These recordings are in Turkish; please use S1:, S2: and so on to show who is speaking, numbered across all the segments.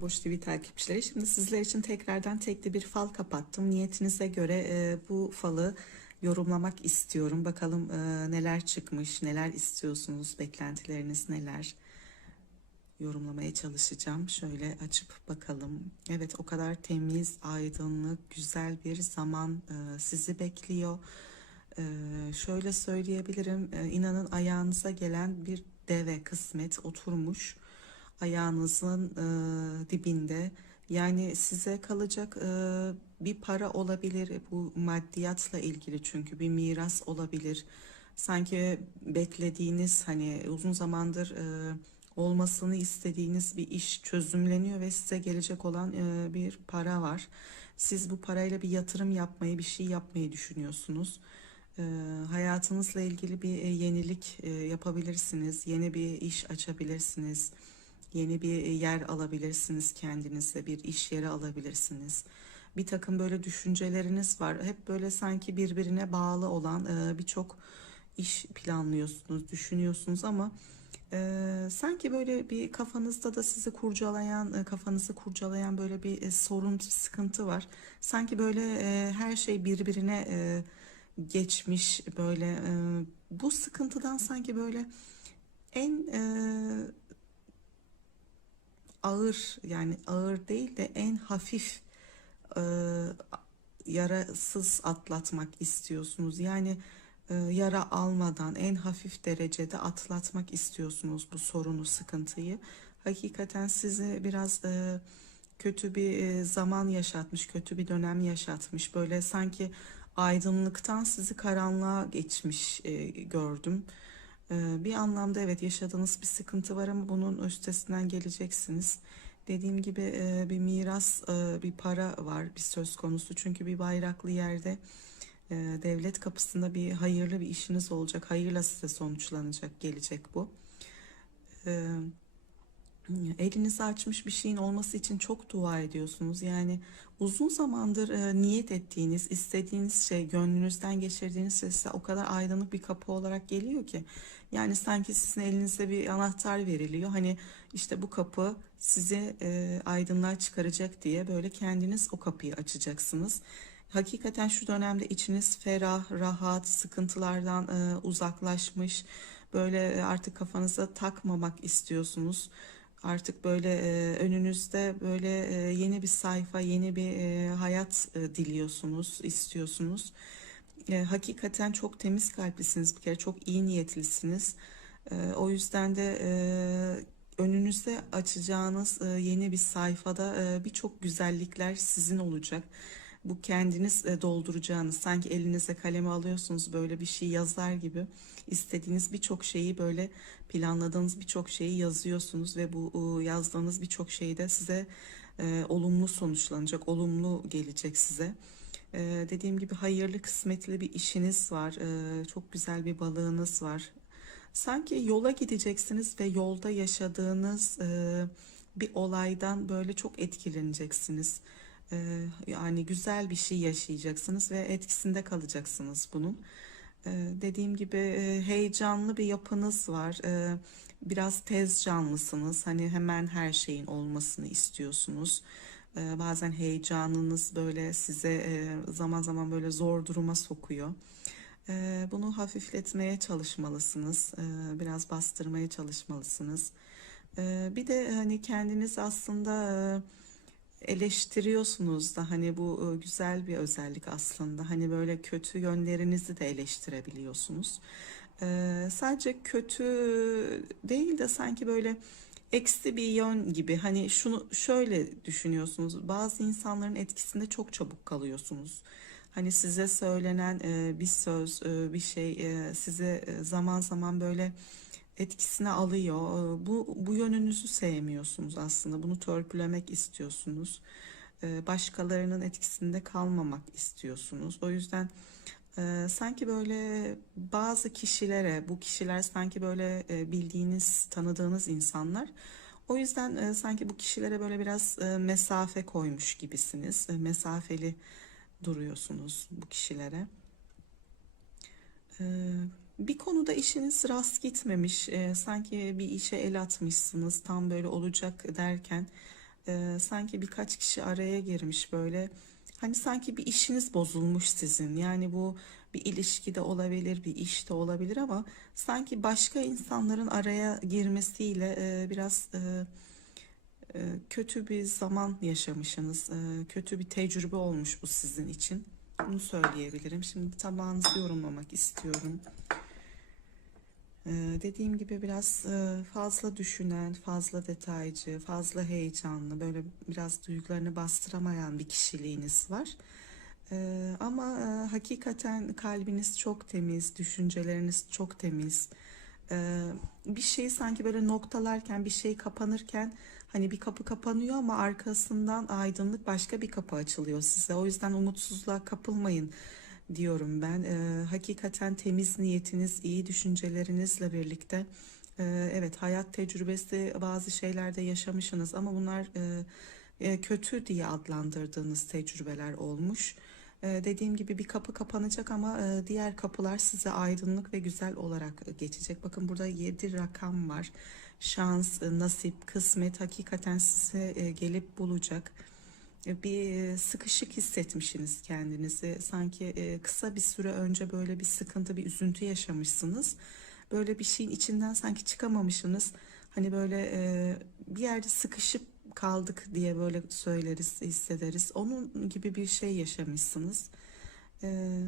S1: Boş TV takipçileri. Şimdi sizler için tekrardan tekli bir fal kapattım. Niyetinize göre e, bu falı yorumlamak istiyorum. Bakalım e, neler çıkmış, neler istiyorsunuz, beklentileriniz neler yorumlamaya çalışacağım. Şöyle açıp bakalım. Evet o kadar temiz, aydınlık, güzel bir zaman e, sizi bekliyor. E, şöyle söyleyebilirim. E, inanın ayağınıza gelen bir deve kısmet oturmuş ayağınızın e, dibinde. Yani size kalacak e, bir para olabilir. Bu maddiyatla ilgili çünkü bir miras olabilir. Sanki beklediğiniz hani uzun zamandır e, olmasını istediğiniz bir iş çözümleniyor ve size gelecek olan e, bir para var. Siz bu parayla bir yatırım yapmayı, bir şey yapmayı düşünüyorsunuz. E, hayatınızla ilgili bir e, yenilik e, yapabilirsiniz. Yeni bir iş açabilirsiniz. Yeni bir yer alabilirsiniz kendinize, bir iş yeri alabilirsiniz. Bir takım böyle düşünceleriniz var. Hep böyle sanki birbirine bağlı olan e, birçok iş planlıyorsunuz, düşünüyorsunuz ama e, sanki böyle bir kafanızda da sizi kurcalayan, e, kafanızı kurcalayan böyle bir e, sorun, sıkıntı var. Sanki böyle e, her şey birbirine e, geçmiş böyle e, bu sıkıntıdan sanki böyle en e, ağır yani ağır değil de en hafif e, yarasız atlatmak istiyorsunuz. Yani e, yara almadan en hafif derecede atlatmak istiyorsunuz bu sorunu, sıkıntıyı. Hakikaten sizi biraz e, kötü bir e, zaman yaşatmış, kötü bir dönem yaşatmış. Böyle sanki aydınlıktan sizi karanlığa geçmiş e, gördüm. Ee, Bir anlamda evet yaşadığınız bir sıkıntı var ama bunun üstesinden geleceksiniz. Dediğim gibi e, bir miras, e, bir para var, bir söz konusu. Çünkü bir bayraklı yerde e, devlet kapısında bir hayırlı bir işiniz olacak. Hayırla size sonuçlanacak, gelecek bu. Ee, Elinizi açmış bir şeyin olması için çok dua ediyorsunuz. Yani uzun zamandır e, niyet ettiğiniz, istediğiniz şey, gönlünüzden geçirdiğiniz şey size o kadar aydınlık bir kapı olarak geliyor ki. Yani sanki sizin elinize bir anahtar veriliyor. Hani işte bu kapı sizi e, aydınlığa çıkaracak diye böyle kendiniz o kapıyı açacaksınız. Hakikaten şu dönemde içiniz ferah, rahat, sıkıntılardan e, uzaklaşmış, böyle artık kafanıza takmamak istiyorsunuz. Artık böyle e, önünüzde böyle e, yeni bir sayfa, yeni bir e, hayat e, diliyorsunuz, istiyorsunuz. E, hakikaten çok temiz kalplisiniz bir kere, çok iyi niyetlisiniz. E, o yüzden de e, önünüzde açacağınız e, yeni bir sayfada e, birçok güzellikler sizin olacak. Bu kendiniz e, dolduracağınız, sanki elinize kalemi alıyorsunuz böyle bir şey yazar gibi istediğiniz birçok şeyi böyle planladığınız birçok şeyi yazıyorsunuz ve bu yazdığınız birçok şey de size e, olumlu sonuçlanacak, olumlu gelecek size. E, dediğim gibi hayırlı, kısmetli bir işiniz var, çok güzel bir balığınız var. Sanki yola gideceksiniz ve yolda yaşadığınız bir olaydan böyle çok etkileneceksiniz. E, yani güzel bir şey yaşayacaksınız ve etkisinde kalacaksınız bunun. E, dediğim gibi e, heyecanlı bir yapınız var. Biraz tez canlısınız. Hani hemen her şeyin olmasını istiyorsunuz. Bazen heyecanınız böyle size zaman zaman böyle zor duruma sokuyor. Bunu hafifletmeye çalışmalısınız. Biraz bastırmaya çalışmalısınız. Bir de hani kendiniz aslında eleştiriyorsunuz da hani bu e, güzel bir özellik aslında. Hani böyle kötü yönlerinizi de eleştirebiliyorsunuz. Ee, sadece kötü değil de sanki böyle eksi bir yön gibi. Hani şunu şöyle düşünüyorsunuz. Bazı insanların etkisinde çok çabuk kalıyorsunuz. Hani size söylenen e, bir söz, e, bir şey e, size e, zaman zaman böyle etkisine alıyor. E, Bu bu yönünüzü sevmiyorsunuz aslında. Bunu törpülemek istiyorsunuz. E, Başkalarının etkisinde kalmamak istiyorsunuz. O yüzden e, sanki böyle bazı kişilere, bu kişiler sanki böyle e, bildiğiniz, tanıdığınız insanlar. O yüzden e, sanki bu kişilere böyle biraz mesafe koymuş gibisiniz. Mesafeli duruyorsunuz bu kişilere. Ee, bir konuda işiniz rast gitmemiş, ee, sanki bir işe el atmışsınız, tam böyle olacak derken Ee, sanki birkaç kişi araya girmiş böyle. Hani sanki bir işiniz bozulmuş sizin. Yani bu bir ilişkide olabilir, bir işte olabilir ama sanki başka insanların araya girmesiyle e, biraz e, e, kötü bir zaman yaşamışsınız. E, kötü bir tecrübe olmuş bu sizin için. Bunu söyleyebilirim. Şimdi tabağınızı yorumlamak istiyorum. Ee, dediğim gibi biraz e, fazla düşünen, fazla detaycı, fazla heyecanlı, böyle biraz duygularını bastıramayan bir kişiliğiniz var. Ee, ama e, hakikaten kalbiniz çok temiz, düşünceleriniz çok temiz. Ee, bir şey sanki böyle noktalarken, bir şey kapanırken hani bir kapı kapanıyor ama arkasından aydınlık başka bir kapı açılıyor size. O yüzden umutsuzluğa kapılmayın diyorum ben. Ee, hakikaten temiz niyetiniz, iyi düşüncelerinizle birlikte e, evet hayat tecrübesi bazı şeylerde yaşamışsınız ama bunlar e, e, kötü diye adlandırdığınız tecrübeler olmuş. E, dediğim gibi bir kapı kapanacak ama e, diğer kapılar size aydınlık ve güzel olarak geçecek. Bakın burada 7 rakam var. Şans, e, nasip, kısmet hakikaten size e, gelip bulacak bir sıkışık hissetmişsiniz kendinizi. Sanki e, kısa bir süre önce böyle bir sıkıntı, bir üzüntü yaşamışsınız. Böyle bir şeyin içinden sanki çıkamamışsınız. Hani böyle e, bir yerde sıkışıp kaldık diye böyle söyleriz, hissederiz. Onun gibi bir şey yaşamışsınız. E,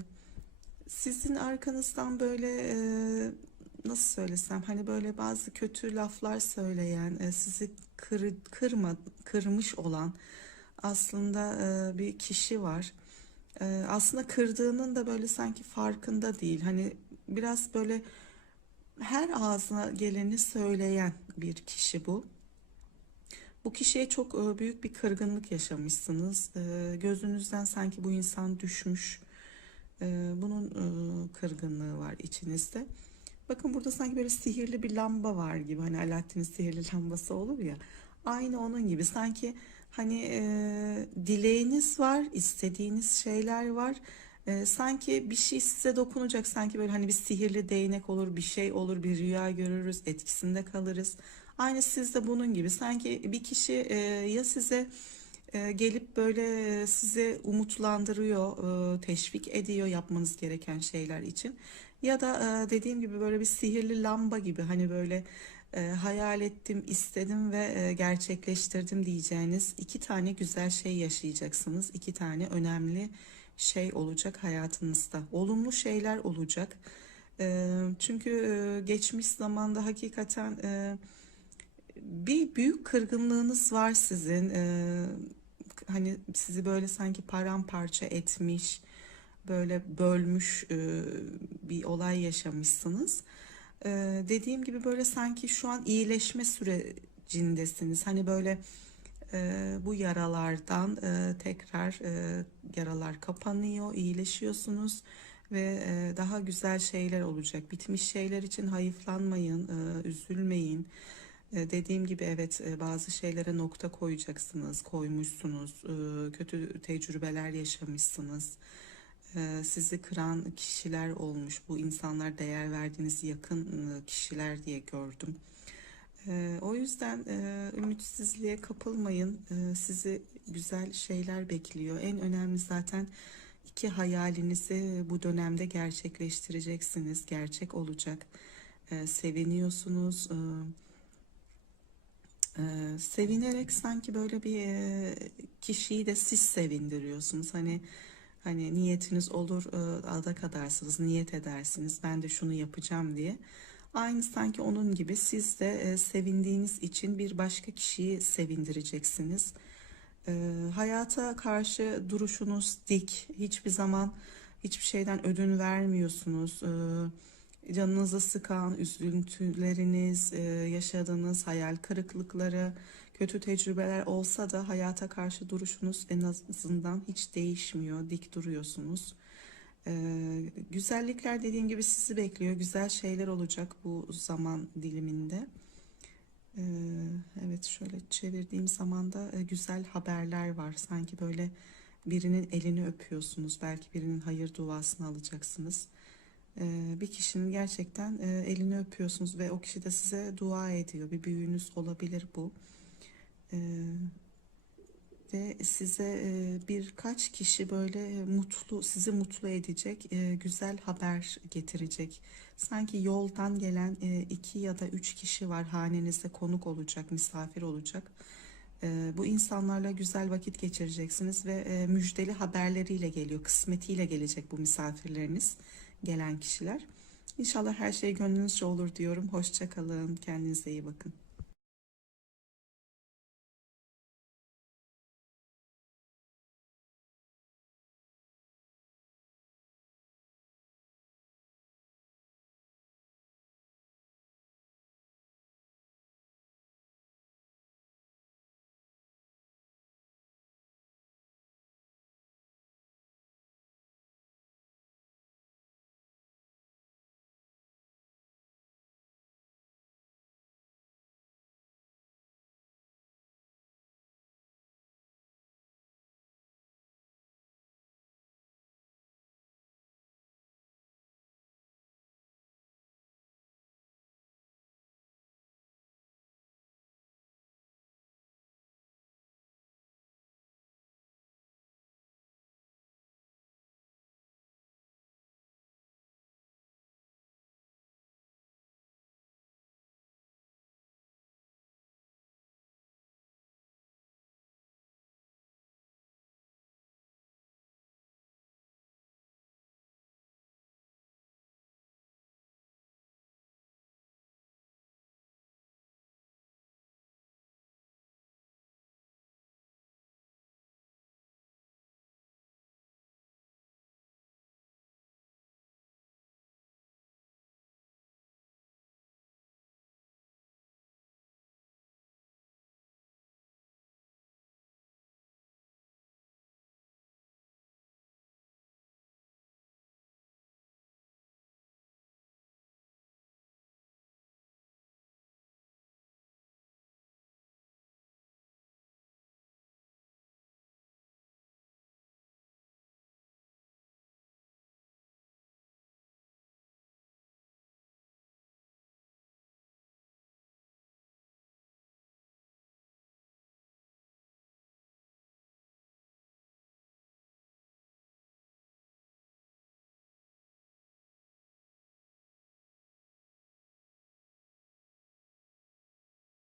S1: sizin arkanızdan böyle nasıl söylesem hani böyle bazı kötü laflar söyleyen, sizi kır, kırma, kırmış olan aslında e, bir kişi var. E, aslında kırdığının da böyle sanki farkında değil. Hani biraz böyle her ağzına geleni söyleyen bir kişi bu. Bu kişiye çok e, büyük bir kırgınlık yaşamışsınız. E, gözünüzden sanki bu insan düşmüş. E, bunun kırgınlığı var içinizde. Bakın burada sanki böyle sihirli bir lamba var gibi. Hani Alaaddin'in sihirli lambası olur ya. Aynı onun gibi. Sanki Hani e, dileğiniz var, istediğiniz şeyler var. E, sanki bir şey size dokunacak, sanki böyle hani bir sihirli değnek olur, bir şey olur, bir rüya görürüz, etkisinde kalırız. Aynı siz de bunun gibi. Sanki bir kişi e, ya size e, gelip böyle size umutlandırıyor, e, teşvik ediyor yapmanız gereken şeyler için. Ya da e, dediğim gibi böyle bir sihirli lamba gibi hani böyle e, hayal ettim, istedim ve e, gerçekleştirdim diyeceğiniz iki tane güzel şey yaşayacaksınız. İki tane önemli şey olacak hayatınızda. Olumlu şeyler olacak. E, çünkü geçmiş zamanda hakikaten bir büyük kırgınlığınız var sizin. Hani sizi böyle sanki paramparça etmiş, böyle bölmüş bir olay yaşamışsınız. Ee, dediğim gibi böyle sanki şu an iyileşme sürecindesiniz. Hani böyle e, bu yaralardan e, tekrar e, yaralar kapanıyor, iyileşiyorsunuz ve e, daha güzel şeyler olacak. Bitmiş şeyler için hayıflanmayın, e, üzülmeyin. E, dediğim gibi evet e, bazı şeylere nokta koyacaksınız, koymuşsunuz, e, kötü tecrübeler yaşamışsınız. E, sizi kıran kişiler olmuş. Bu insanlar değer verdiğiniz yakın e, kişiler diye gördüm. E, o yüzden ümitsizliğe kapılmayın. Sizi güzel şeyler bekliyor. En önemli zaten iki hayalinizi bu dönemde gerçekleştireceksiniz. Gerçek olacak. Seviniyorsunuz. Sevinerek sanki böyle bir kişiyi de siz sevindiriyorsunuz. Hani Hani niyetiniz olur e, adak adarsınız, niyet edersiniz ben de şunu yapacağım diye. Aynı sanki onun gibi siz de e, sevindiğiniz için bir başka kişiyi sevindireceksiniz. E, hayata karşı duruşunuz dik, hiçbir zaman hiçbir şeyden ödün vermiyorsunuz. Canınızı sıkan üzüntüleriniz, yaşadığınız hayal kırıklıkları, Kötü tecrübeler olsa da hayata karşı duruşunuz en azından hiç değişmiyor. Dik duruyorsunuz. Ee, güzellikler dediğim gibi sizi bekliyor. Güzel şeyler olacak bu zaman diliminde. Ee, evet şöyle çevirdiğim zaman da e, güzel haberler var. Sanki böyle birinin elini öpüyorsunuz. Belki birinin hayır duasını alacaksınız. Ee, bir kişinin gerçekten e, elini öpüyorsunuz ve o kişi de size dua ediyor. Bir büyüğünüz olabilir bu. Ee, ve size e, birkaç kişi böyle mutlu, sizi mutlu edecek e, güzel haber getirecek. Sanki yoldan gelen e, iki ya da üç kişi var hanenizde konuk olacak, misafir olacak. E, Bu insanlarla güzel vakit geçireceksiniz ve müjdeli haberleriyle geliyor, kısmetiyle gelecek bu misafirleriniz, gelen kişiler. İnşallah her şey gönlünüzce olur diyorum. Hoşça kalın, kendinize iyi bakın.